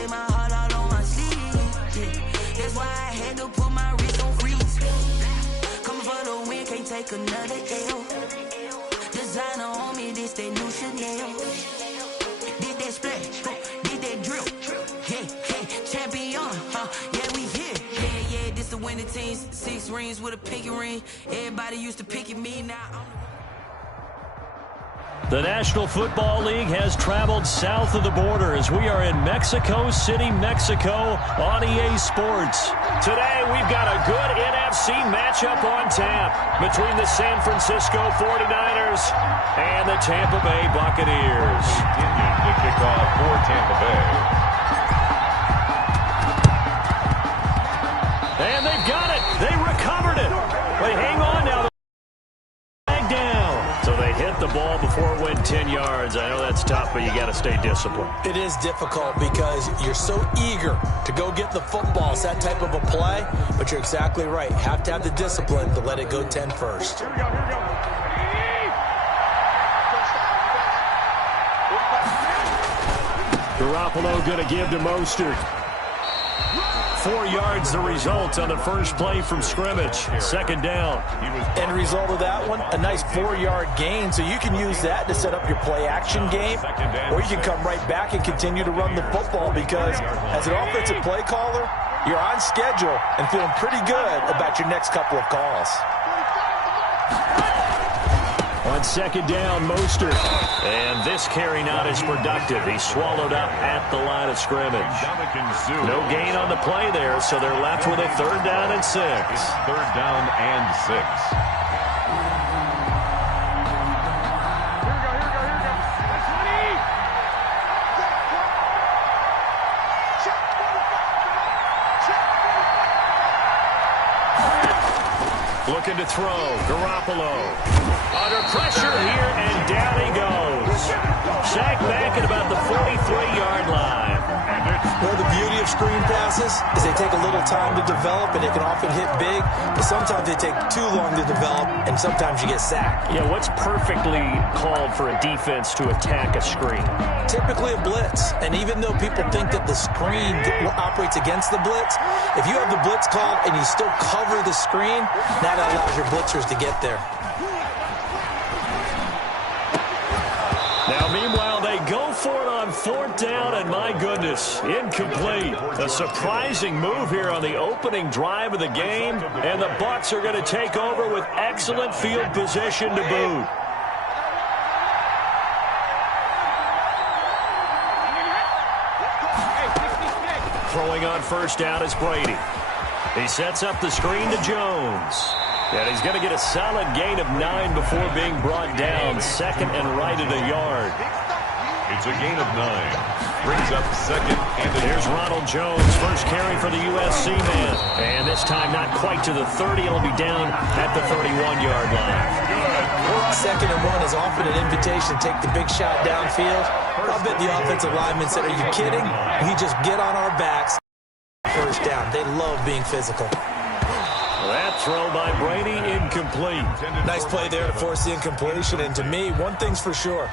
wear my heart out on my sleeve. Yeah. That's why I had to put my wrist on freeze. Coming for the win, can't take another L. Designer on me, this that new Chanel. Did that splash, did that drill. Yeah, champion, yeah, we here. Yeah, this the winning team. 6 rings with a pinky ring. Everybody used to pick at me, now I'm the National Football League has traveled south of the border as we are in Mexico City, Mexico on EA Sports. Today we've got a good NFC matchup on tap between the San Francisco 49ers and the Tampa Bay Buccaneers. Continues to kick off for Tampa Bay. And they've got it. They recovered it. But hang on now. So they hit the ball before it went 10 yards. I know that's tough, but you got to stay disciplined. It is difficult because you're so eager to go get the football. It's that type of a play, but you're exactly right. You have to have the discipline to let it go 10 first. Garoppolo going to give to Mostert. 4 yards the result on the first play from scrimmage. Second down. End result of that one, a nice 4-yard gain. So you can use that to set up your play action game, or you can come right back and continue to run the football because as an offensive play caller, you're on schedule and feeling pretty good about your next couple of calls. On second down, Mostert. And this carry not as productive. He swallowed up at the line of scrimmage. No gain on the play there, so they're left with a 3rd down and 6. 3rd down and 6. Looking to throw. Garoppolo. Under pressure here, and down he goes. Sacked back at about the 43-yard line. Well, the beauty of screen passes is they take a little time to develop, and they can often hit big, but sometimes they take too long to develop, and sometimes you get sacked. Yeah, what's perfectly called for a defense to attack a screen? Typically a blitz, and even though people think that the screen operates against the blitz, if you have the blitz called and you still cover the screen, that allows your blitzers to get there. Now, meanwhile, they go for it on 4th down, and my goodness, incomplete. A surprising move here on the opening drive of the game, and the Bucs are going to take over with excellent field position to boot. Throwing on 1st down is Brady. He sets up the screen to Jones. And he's going to get a solid gain of 9 before being brought down. 2nd and right at a yard. It's a gain of 9. Brings up 2nd and here's Ronald Jones, first carry for the USC man. And this time not quite to the 30. It'll be down at the 31-yard line. 2nd and 1 is often an invitation to take the big shot downfield. I bet the offensive lineman said, are you kidding? We just get on our backs. 1st down. They love being physical. That throw by Brady, incomplete. Nice play there to force the incompletion. And to me, one thing's for sure.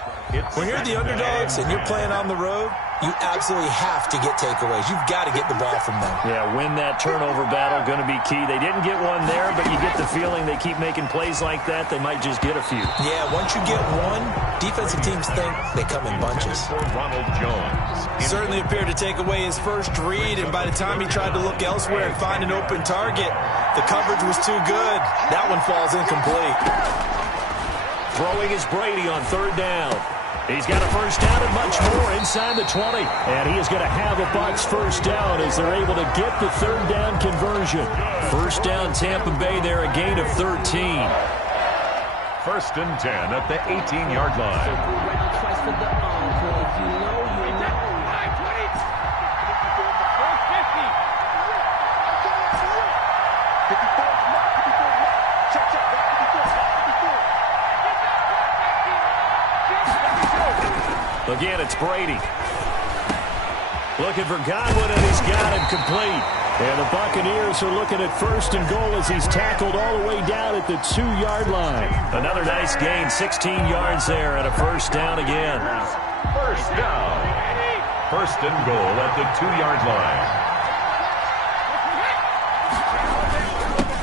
When you're the underdogs and you're playing on the road, you absolutely have to get takeaways. You've got to get the ball from them. Yeah, win that turnover battle, going to be key. They didn't get one there, but you get the feeling they keep making plays like that, they might just get a few. Yeah, once you get one, defensive teams think they come in bunches. Ronald Jones certainly appeared to take away his first read, and by the time he tried to look elsewhere and find an open target, the coverage was too good. That one falls incomplete. Throwing is Brady on 3rd down. He's got a 1st down and much more inside the 20. And he is going to have a Bucs 1st down as they're able to get the 3rd down conversion. 1st down Tampa Bay there, a gain of 13. 1st and 10 at the 18-yard line. Again, it's Brady. Looking for Godwin, and he's got him complete. And the Buccaneers are looking at 1st and goal as he's tackled all the way down at the 2-yard line. Another nice gain, 16 yards there, and a 1st down again. 1st down. First and goal at the 2-yard line.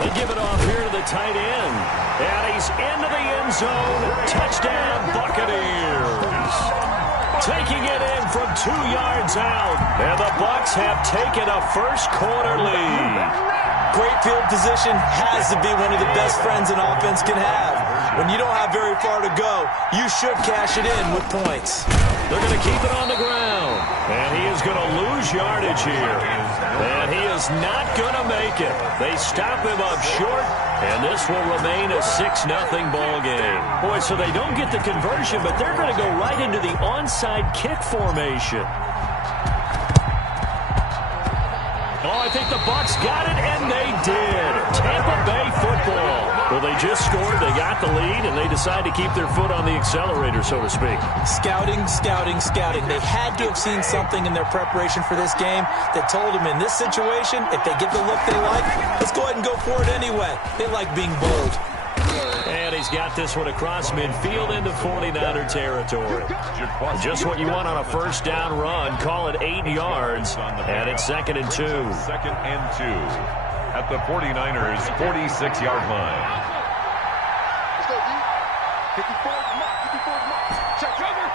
They give it off here to the tight end. And he's into the end zone. Touchdown, Buccaneers. Taking it in from 2 yards out. And the Bucs have taken a first-quarter lead. Great field position has to be one of the best friends an offense can have. When you don't have very far to go, you should cash it in with points. They're going to keep it on the ground. And he is going to lose yardage here. And he is not going to make it. They stop him up short, and this will remain a 6-0 ball game. Boy, so they don't get the conversion, but they're going to go right into the onside kick formation. Oh, I think the Bucs got it, and they did. Tampa Bay football. Well, they just scored, they got the lead, and they decide to keep their foot on the accelerator, so to speak. Scouting, scouting, scouting. They had to have seen something in their preparation for this game that told them in this situation, if they get the look they like, let's go ahead and go for it anyway. They like being bold. And he's got this one across midfield into 49er territory. Just what you want on a first down run. Call it 8 yards, and it's 2nd and 2. 2nd and 2 at the 49ers' 46-yard line. Let's go, D. 54 mark, 54 mark. Check, cover.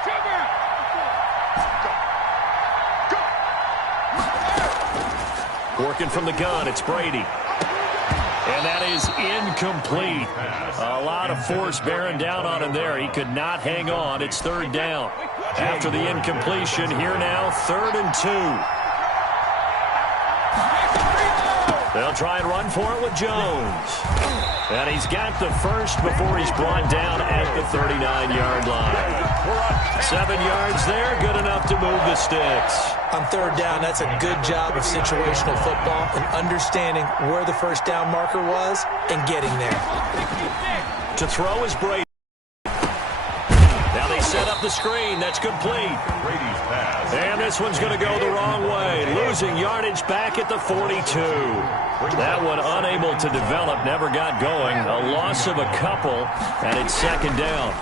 Go. Working from the gun, it's Brady. And that is incomplete. A lot of force bearing down on him there. He could not hang on. It's 3rd down. After the incompletion, here now, 3rd and 2. They'll try and run for it with Jones. And he's got the first before he's brought down at the 39-yard line. 7 yards there, good enough to move the sticks. On 3rd down, that's a good job of situational football and understanding where the first down marker was and getting there. To throw is Brady. Now they set up the screen. That's complete. Brady's pass. And this one's going to go the wrong way. Losing yardage back at the 42. That one unable to develop, never got going. A loss of a couple, and it's 2nd down.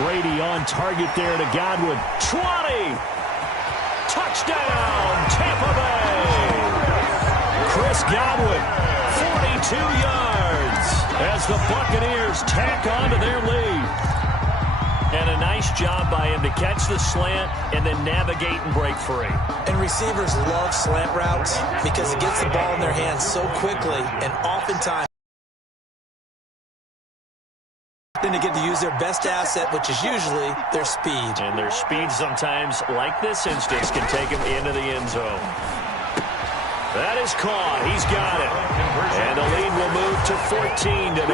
Brady on target there to Godwin. 20! Touchdown, Tampa Bay! Chris Godwin, 42 yards as the Buccaneers tack on to their lead. And a nice job by him to catch the slant and then navigate and break free. And receivers love slant routes because it gets the ball in their hands so quickly, and oftentimes then they get to use their best asset, which is usually their speed. And their speed sometimes, like this instance, can take them into the end zone. That is caught. He's got it. And the lead will move to 14-0.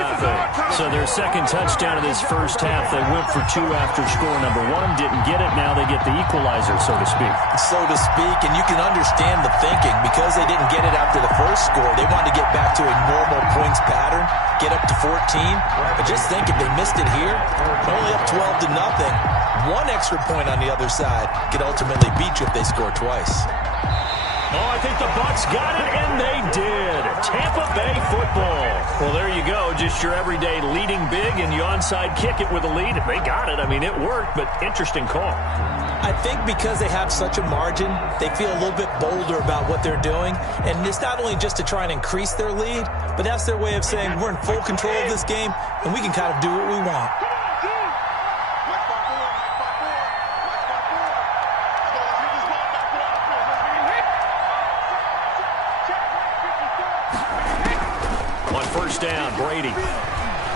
So their second touchdown of this first half. They went for 2 after score number 1. Didn't get it. Now they get the equalizer, so to speak. So to speak, and you can understand the thinking. Because they didn't get it after the first score, they wanted to get back to a normal points pattern, get up to 14. But just think, if they missed it here, only up 12-0. 1 extra point on the other side could ultimately beat you if they score twice. Oh, I think the Bucs got it, and they did. Tampa Bay football. Well, there you go. Just your everyday leading big, and you onside kick it with a lead. They got it. I mean, it worked, but interesting call. I think because they have such a margin, they feel a little bit bolder about what they're doing. And it's not only just to try and increase their lead, but that's their way of saying we're in full control of this game, and we can kind of do what we want. Down, Brady.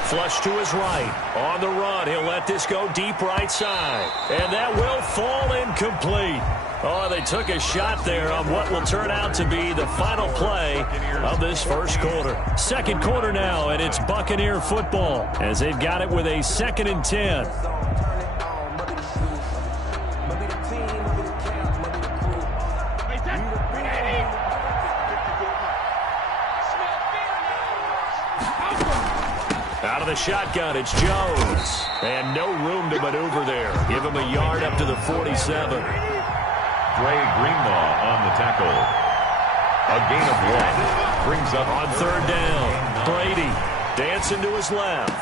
Flush to his right. On the run, he'll let this go deep right side. And that will fall incomplete. Oh, they took a shot there on what will turn out to be the final play of this first quarter. Second quarter now, and it's Buccaneer football as they've got it with a 2nd and 10. Out of the shotgun, it's Jones. And no room to maneuver there. Give him a yard up to the 47. Dre Greenlaw on the tackle. A gain of 1. Brings up on 3rd down. Brady dancing to his left.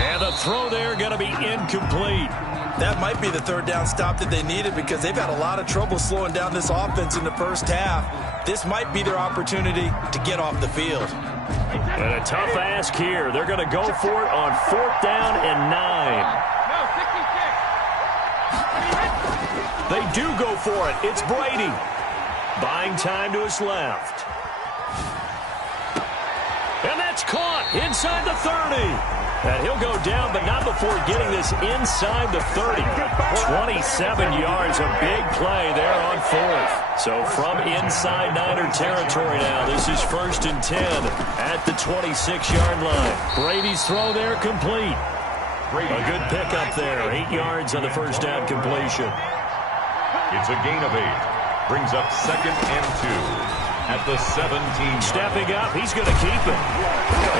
And the throw there going to be incomplete. That might be the third down stop that they needed because they've had a lot of trouble slowing down this offense in the first half. This might be their opportunity to get off the field. And a tough ask here. They're going to go for it on 4th down and 9. They do go for it. It's Brady. Buying time to his left. And that's caught inside the 30. And he'll go down, but not before getting this inside the 30. 27 yards, a big play there on 4th. So from inside Niner territory now, this is 1st and 10 at the 26-yard line. Brady's throw there complete. A good pickup there, 8 yards on the first down completion. It's a gain of 8. Brings up 2nd and 2. At the 17. Stepping up, he's going to keep it.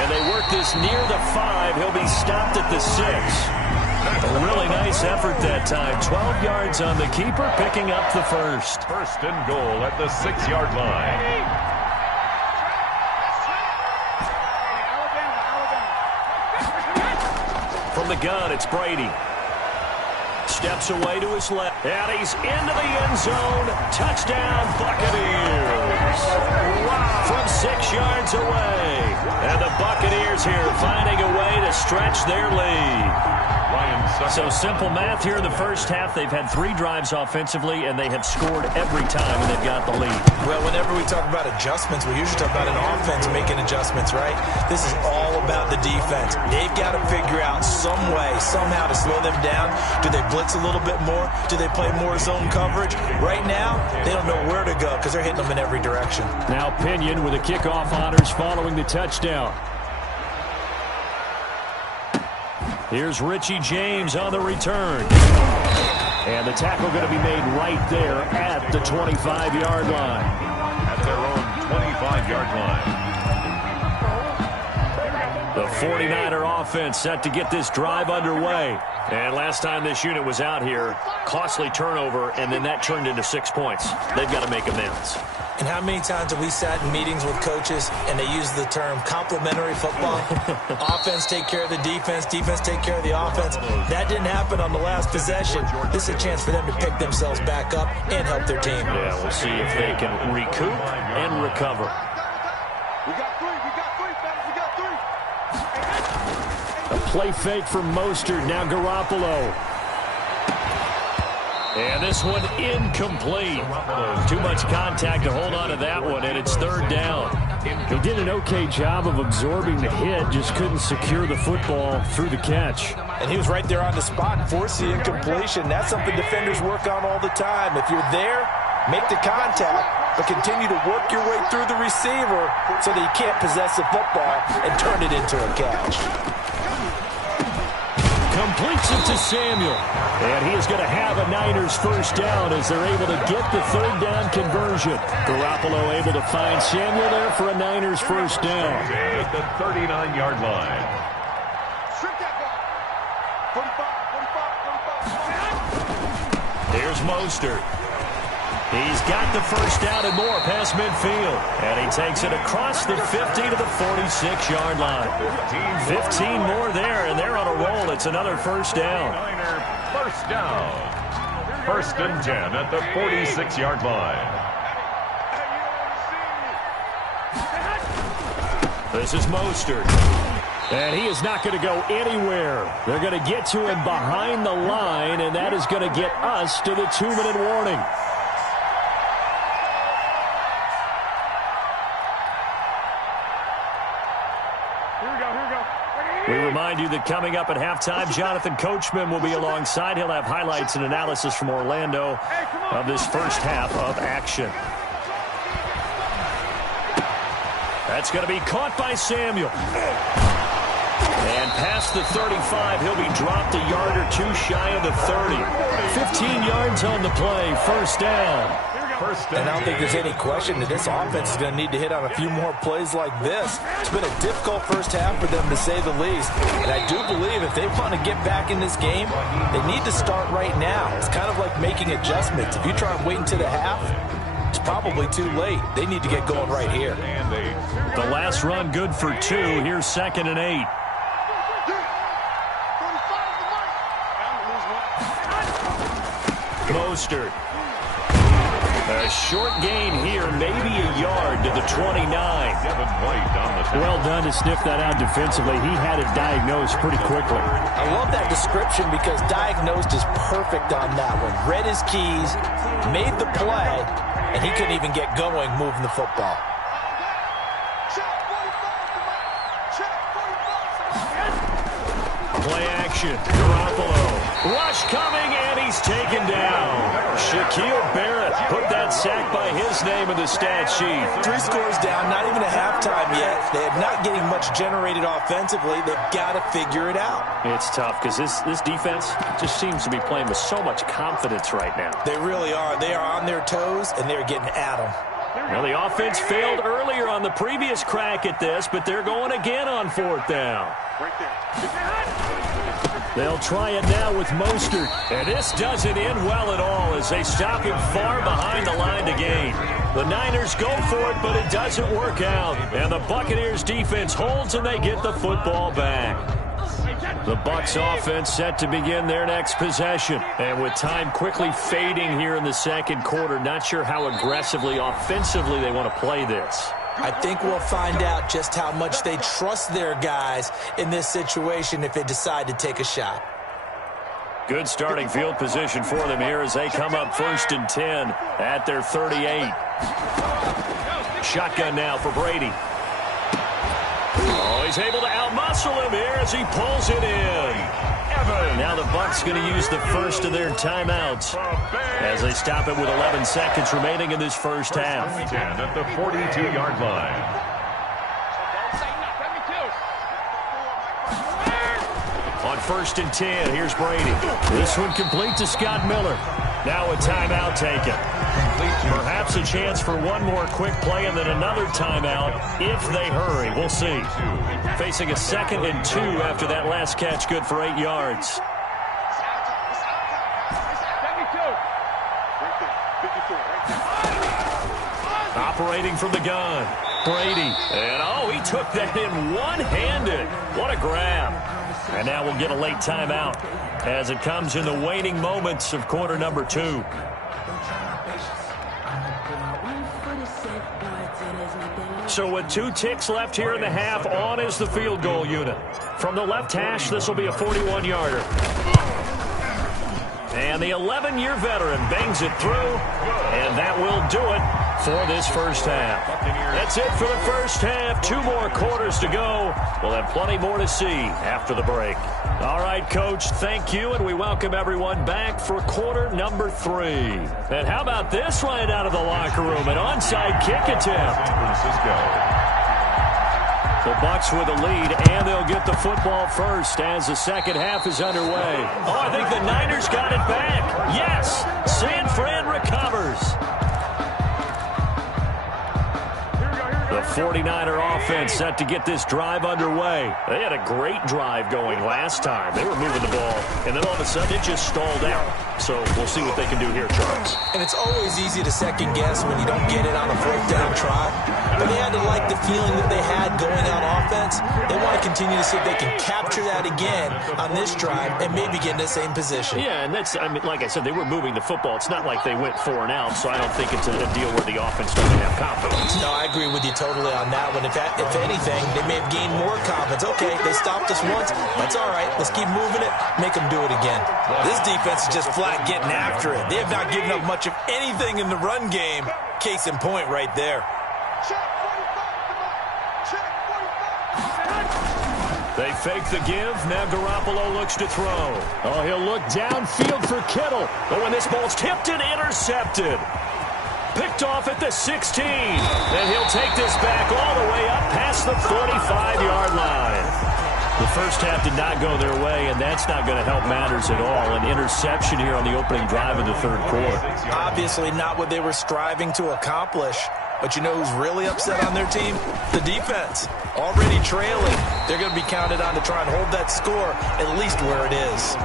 And they work this near the 5. He'll be stopped at the 6. A really nice effort that time. 12 yards on the keeper, picking up the first. 1st and goal at the 6-yard line. From the gun, it's Brady. Steps away to his left. And he's into the end zone. Touchdown, Buccaneers. Wow. From 6 yards away. And the Buccaneers here finding a way to stretch their lead. So simple math here in the first half. They've had 3 drives offensively, and they have scored every time when they've got the lead. Well, whenever we talk about adjustments, we usually talk about an offense making adjustments, right? This is all about the defense. They've got to figure out some way, somehow to slow them down. Do they blitz a little bit more? Do they play more zone coverage? Right now, they don't know where to go because they're hitting them in every direction. Now Pinion with the kickoff honors following the touchdown. Here's Richie James on the return. And the tackle going to be made right there at the 25-yard line. At their own 25-yard line. The 49er offense set to get this drive underway. And last time this unit was out here, costly turnover, and then that turned into 6 points. They've got to make amends. And how many times have we sat in meetings with coaches and they use the term complementary football? Offense take care of the defense, defense take care of the offense. That didn't happen on the last possession. This is a chance for them to pick themselves back up and help their team. Yeah, we'll see if they can recoup and recover. We got 3, fellas, we got 3. A play fake from Mostert, now Garoppolo. And this one incomplete. Too much contact to hold on to that one, and it's 3rd down. He did an okay job of absorbing the hit, just couldn't secure the football through the catch. And he was right there on the spot and forced the incompletion. That's something defenders work on all the time. If you're there, make the contact, but continue to work your way through the receiver so that you can't possess the football and turn it into a catch. Completes it to Samuel. And he is going to have a Niners first down as they're able to get the 3rd down conversion. Garoppolo able to find Samuel there for a Niners first down. At the 39-yard line. Here's Mostert. He's got the first down and more past midfield. And he takes it across the 50 to the 46-yard line. 15 more there, and they're on a roll. It's another first down. First down. 1st and 10 at the 46-yard line. This is Mostert. And he is not going to go anywhere. They're going to get to him behind the line, and that is going to get us to the 2-minute warning. We remind you that coming up at halftime, Jonathan Coachman will be alongside. He'll have highlights and analysis from Orlando of this first half of action. That's going to be caught by Samuel. And past the 35, he'll be dropped a yard or 2 shy of the 30. 15 yards on the play, first down. And I don't think there's any question that this offense is going to need to hit on a few more plays like this. It's been a difficult first half for them, to say the least. And I do believe if they want to get back in this game, they need to start right now. It's kind of like making adjustments. If you try and wait until the half, it's probably too late. They need to get going right here. The last run good for 2. Here's 2nd and 8. Mostert. A short gain here, maybe a yard to the 29. Well done to sniff that out defensively. He had it diagnosed pretty quickly. I love that description because diagnosed is perfect on that one. Read his keys, made the play, and he couldn't even get going moving the football. Play action. Garoppolo. Rush coming, and he's taken down. Shaquille Barrett put that sack by his name in the stat sheet. 3 scores down, not even a halftime yet. They're not getting much generated offensively. They've got to figure it out. It's tough because this defense just seems to be playing with so much confidence right now. They really are. They are on their toes, and they're getting at them. Well, the offense failed earlier on the previous crack at this, but they're going again on 4th down. Right there. They'll try it now with Mostert. And this doesn't end well at all as they stop him far behind the line to gain. The Niners go for it, but it doesn't work out. And the Buccaneers defense holds, and they get the football back. The Bucs offense set to begin their next possession. And with time quickly fading here in the second quarter, not sure how aggressively, offensively they want to play this. I think we'll find out just how much they trust their guys in this situation if they decide to take a shot. Good starting field position for them here as they come up 1st and 10 at their 38. Shotgun now for Brady. Oh, he's able to outmuscle him here as he pulls it in. Now the Bucs going to use the first of their timeouts as they stop it with 11 seconds remaining in this first half. 10 at the 42-yard line. On 1st and 10, here's Brady. This one complete to Scott Miller. Now a timeout taken. Perhaps a chance for one more quick play and then another timeout if they hurry. We'll see. Facing a 2nd and 2 after that last catch, good for 8 yards. Operating from the gun. Brady. And, oh, he took that in one-handed. What a grab. And now we'll get a late timeout as it comes in the waning moments of quarter number 2. So with 2 ticks left here in the half, on is the field goal unit. From the left hash, this will be a 41-yarder. And the 11-year veteran bangs it through, and that will do it for this first half. That's it for the first half. 2 more quarters to go. We'll have plenty more to see after the break. All right, Coach, thank you, and we welcome everyone back for quarter number 3. And how about this right out of the locker room? An onside kick attempt. The Bucs with a lead, and they'll get the football first as the second half is underway. Oh, I think the Niners got it back. Yes, San Fran recovers. The 49er offense set to get this drive underway. They had a great drive going last time. They were moving the ball, and then all of a sudden it just stalled out. So we'll see what they can do here, Charles. And it's always easy to second guess when you don't get it on a 4th down try. But they had to like the feeling that they had going on offense. They want to continue to see if they can capture that again on this drive and maybe get in the same position. Yeah, and that's, I mean, like I said, they were moving the football. It's not like they went 4 and out, so I don't think it's a deal where the offense doesn't have confidence. No, I agree with you totally on that one. If anything, they may have gained more confidence. Okay, they stopped us once. That's all right. Let's keep moving it. Make them do it again. This defense is just flat getting after it. They have not given up much of anything in the run game. Case in point right there. They fake the give. Now Garoppolo looks to throw. Oh, he'll look downfield for Kittle. But when this ball's tipped and intercepted. Picked off at the 16. And he'll take this back all the way up past the 45-yard line. The first half did not go their way, and that's not going to help matters at all. An interception here on the opening drive of the third quarter. Obviously not what they were striving to accomplish. But you know who's really upset on their team? The defense. Already trailing. They're going to be counted on to try and hold that score at least where it is.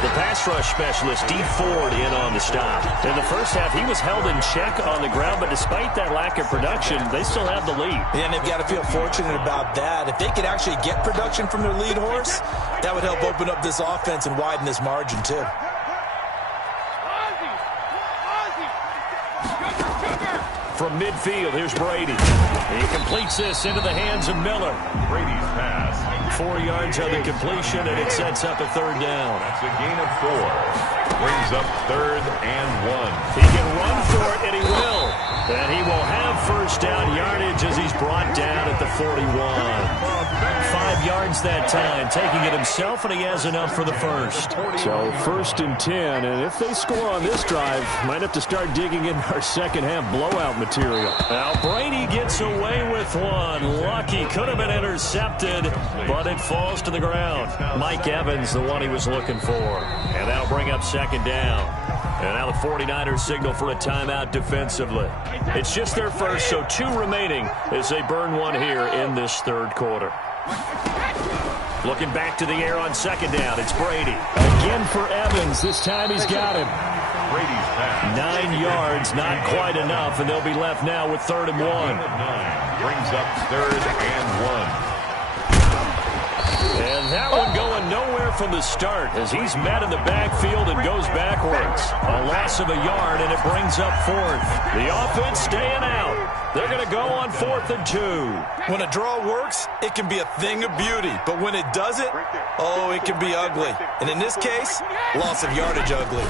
The pass rush specialist, D. Ford, in on the stop. In the first half, he was held in check on the ground, but despite that lack of production, they still have the lead. And they've got to feel fortunate about that. If they could actually get production from their lead horse, that would help open up this offense and widen this margin, too. from midfield. Here's Brady. He completes this into the hands of Miller. Brady's pass. 4 yards on the completion, and it sets up a third down. That's a gain of 4. Brings up 3rd and 1. He can run for it, and he will. And he will have first down yardage as he's brought down at the 41. 5 yards that time, taking it himself, and he has enough for the first. So 1st and 10, and if they score on this drive, might have to start digging in our second half blowout material. Now Brady gets away with one. Lucky, could have been intercepted, but it falls to the ground. Mike Evans, the one he was looking for. And that'll bring up second down. And now the 49ers signal for a timeout defensively. It's just their first, so 2 remaining as they burn one here in this third quarter. Looking back to the air on second down, it's Brady. Again for Evans. This time he's got him. Brady's pass. 9 yards, not quite enough, and they'll be left now with 3rd and 1. 9 brings up 3rd and 1. And that one going nowhere from the start as he's met in the backfield and goes backwards. A loss of a yard, and it brings up 4th. The offense staying out. They're going to go on 4th and 2. When a draw works, it can be a thing of beauty. But when it doesn't, oh, it can be ugly. And in this case, loss of yardage ugly.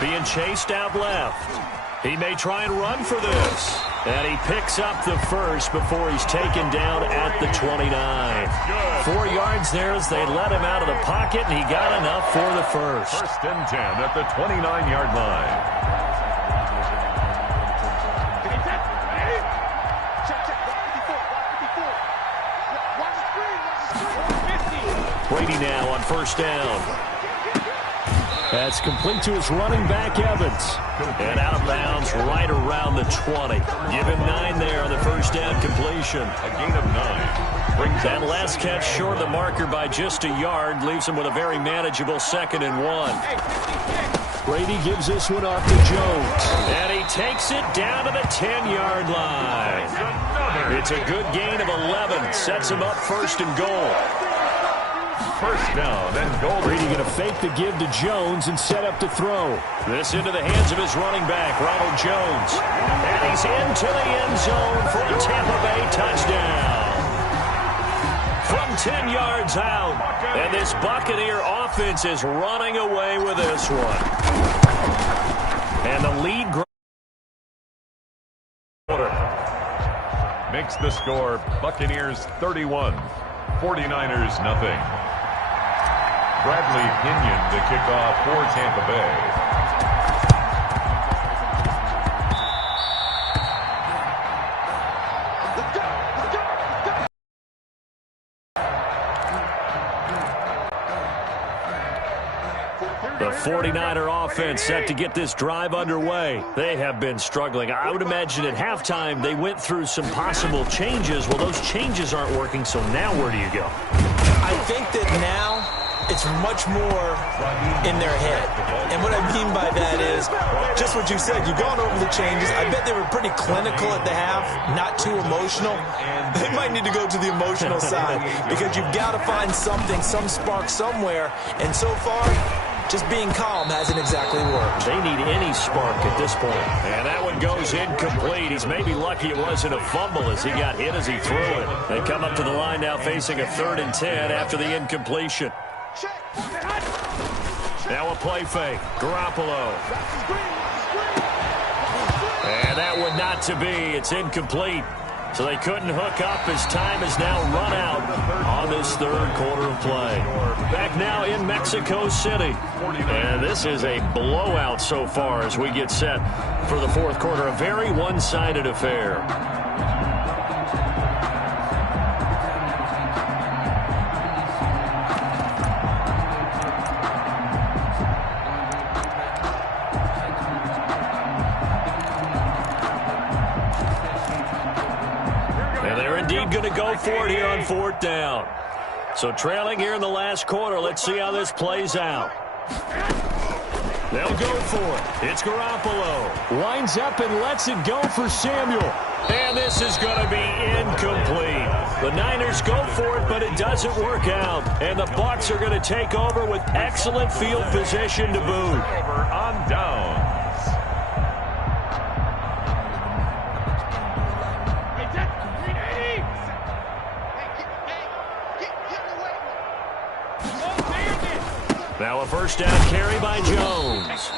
Being chased out left. He may try and run for this. And he picks up the first before he's taken down at the 29. 4 yards there as they let him out of the pocket, and he got enough for the first. 1st and 10 at the 29-yard line. Brady now on 1st down. That's complete to his running back, Evans. And out of bounds right around the 20. Give him 9 there on the first down completion. A gain of 9. Brings that last catch short of the marker by just a yard. Leaves him with a very manageable 2nd and 1. Brady gives this one off to Jones. And he takes it down to the 10-yard line. It's a good gain of 11. Sets him up 1st and goal. 1st down and goal. Brady going to fake the give to Jones and set up to throw. This into the hands of his running back, Ronald Jones. And he's into the end zone for a Tampa Bay touchdown. From 10 yards out. And this Buccaneer offense is running away with this one. And the lead makes the score Buccaneers 31, 49ers nothing. Bradley Pinion to kick off for Tampa Bay. The 49er offense set to get this drive underway. They have been struggling. I would imagine at halftime they went through some possible changes. Well, those changes aren't working, so now where do you go? I think that now it's much more in their head. And what I mean by that is just what you said. You've gone over the changes. I bet they were pretty clinical at the half, not too emotional. They might need to go to the emotional side because you've got to find something, some spark somewhere. And so far, just being calm hasn't exactly worked. They need any spark at this point. And that one goes incomplete. He's maybe lucky it wasn't a fumble as he got hit as he threw it. They come up to the line now facing a 3rd and 10 after the incompletion. Now a play fake. Garoppolo. And that one not to be. It's incomplete. So they couldn't hook up as time has now run out on this third quarter of play. Back now in Mexico City. And this is a blowout so far as we get set for the fourth quarter. A very one-sided affair. Going to go for it here on 4th down. So trailing here in the last quarter. Let's see how this plays out. They'll go for it. It's Garoppolo. Winds up and lets it go for Samuel. And this is going to be incomplete. The Niners go for it, but it doesn't work out. And the Bucs are going to take over with excellent field position to boot. On downs. Now a first down carry by Jones.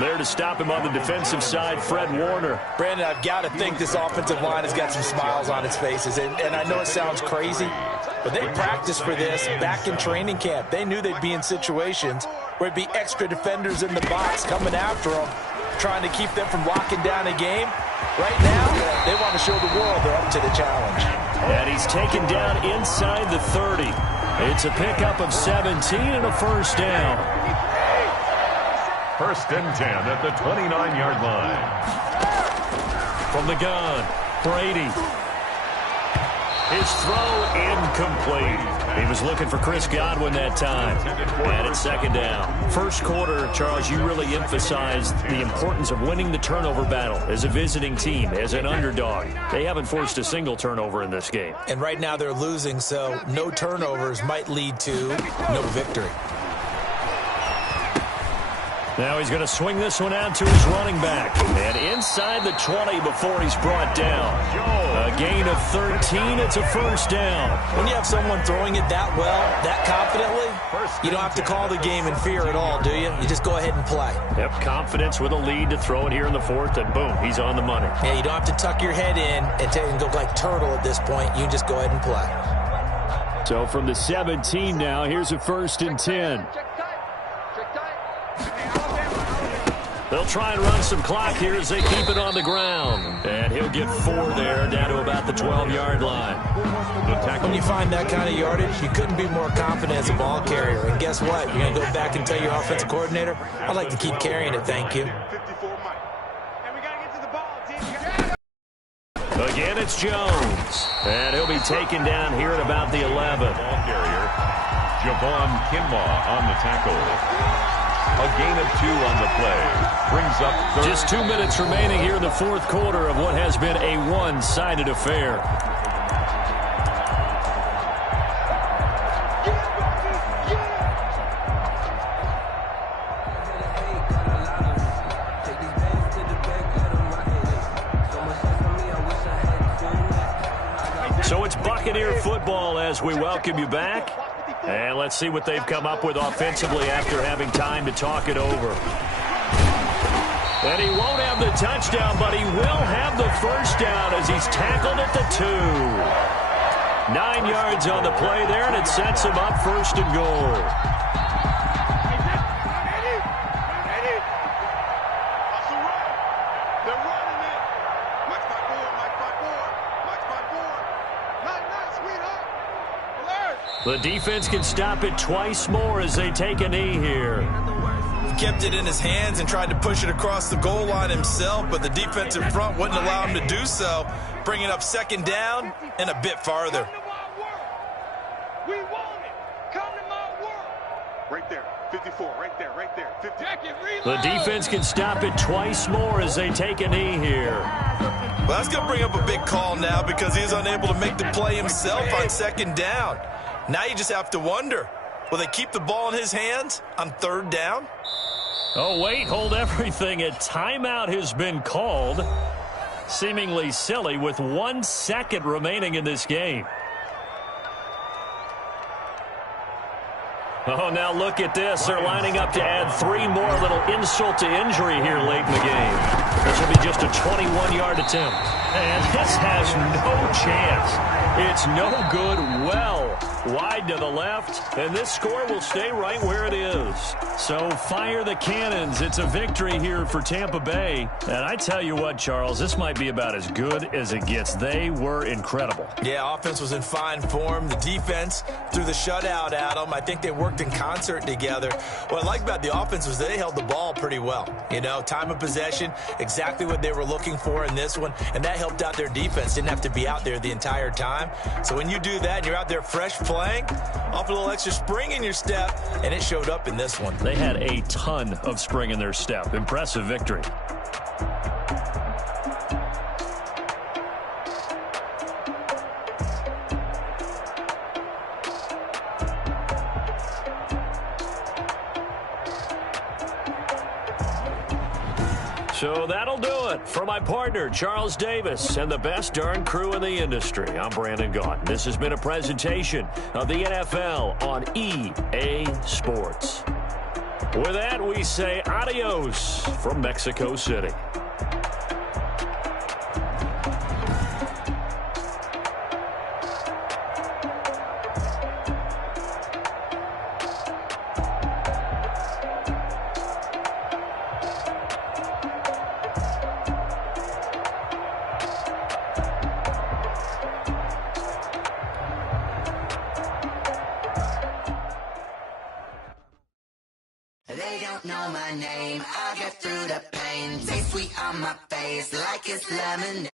There to stop him on the defensive side, Fred Warner. Brandon, I've got to think this offensive line has got some smiles on its faces. And I know it sounds crazy, but they practiced for this back in training camp. They knew they'd be in situations where it'd be extra defenders in the box coming after them, trying to keep them from locking down a game. Right now, they want to show the world they're up to the challenge. And he's taken down inside the 30. It's a pickup of 17 and a first down. First and 10 at the 29-yard line. From the gun, Brady. His throw incomplete. He was looking for Chris Godwin that time. And it's second down. First quarter, Charles, you really emphasized the importance of winning the turnover battle as a visiting team, as an underdog. They haven't forced a single turnover in this game. And right now they're losing, so no turnovers might lead to no victory. Now he's going to swing this one out to his running back. And inside the 20 before he's brought down. A gain of 13. It's a first down. When you have someone throwing it that well, that confidently, you don't have to call the game in fear at all, do you? You just go ahead and play. Yep, confidence with a lead to throw it here in the fourth, and boom, he's on the money. Yeah, you don't have to tuck your head in and go like turtle at this point. You just go ahead and play. So from the 17 now, here's a first and 10. They'll try and run some clock here as they keep it on the ground. And he'll get 4 there, down to about the 12-yard line. When you find that kind of yardage, you couldn't be more confident as a ball carrier. And guess what? You're going to go back and tell your offensive coordinator, I'd like to keep carrying it, thank you. Again, it's Jones. And he'll be taken down here at about the 11. Ball carrier, Javon Kinlaw on the tackle. A gain of 2 on the play. Brings up third. Just 2 minutes remaining here in the fourth quarter of what has been a one-sided affair. So it's Buccaneer football as we welcome you back. And let's see what they've come up with offensively after having time to talk it over. And he won't have the touchdown, but he will have the first down as he's tackled at the 2. 9 yards on the play there, and it sets him up first and goal. The defense can stop it twice more as they take a knee here. He kept it in his hands and tried to push it across the goal line himself, but the defensive front wouldn't allow him to do so, bringing up second down and a bit farther. We want it. Come to my work. Right there. 54. Right there. Right there. 50. The defense can stop it twice more as they take a knee here. Well, that's going to bring up a big call now because he's unable to make the play himself on second down. Now you just have to wonder, will they keep the ball in his hands on third down? Oh, wait, hold everything. A timeout has been called. Seemingly silly with 1 second remaining in this game. Oh, now look at this. They're lining up to add 3 more. Little insult to injury here late in the game. This will be just a 21-yard attempt. And this has no chance. It's no good. Well wide to the left, and this score will stay right where it is. So fire the cannons. It's a victory here for Tampa Bay. And I tell you what, Charles, this might be about as good as it gets. They were incredible. Yeah, offense was in fine form. The defense threw the shutout at them. I think they worked in concert together. What I like about the offense was they held the ball pretty well. You know, time of possession, exactly what they were looking for in this one, and that helped out their defense. Didn't have to be out there the entire time. So when you do that and you're out there fresh playing, off a little extra spring in your step, and it showed up in this one. They had a ton of spring in their step. Impressive victory. So that'll do it. For my partner, Charles Davis, and the best darn crew in the industry, I'm Brandon Gaudin. This has been a presentation of the NFL on EA Sports. With that, we say adios from Mexico City. They don't know my name, I get through the pain. Taste sweet on my face like it's lemonade.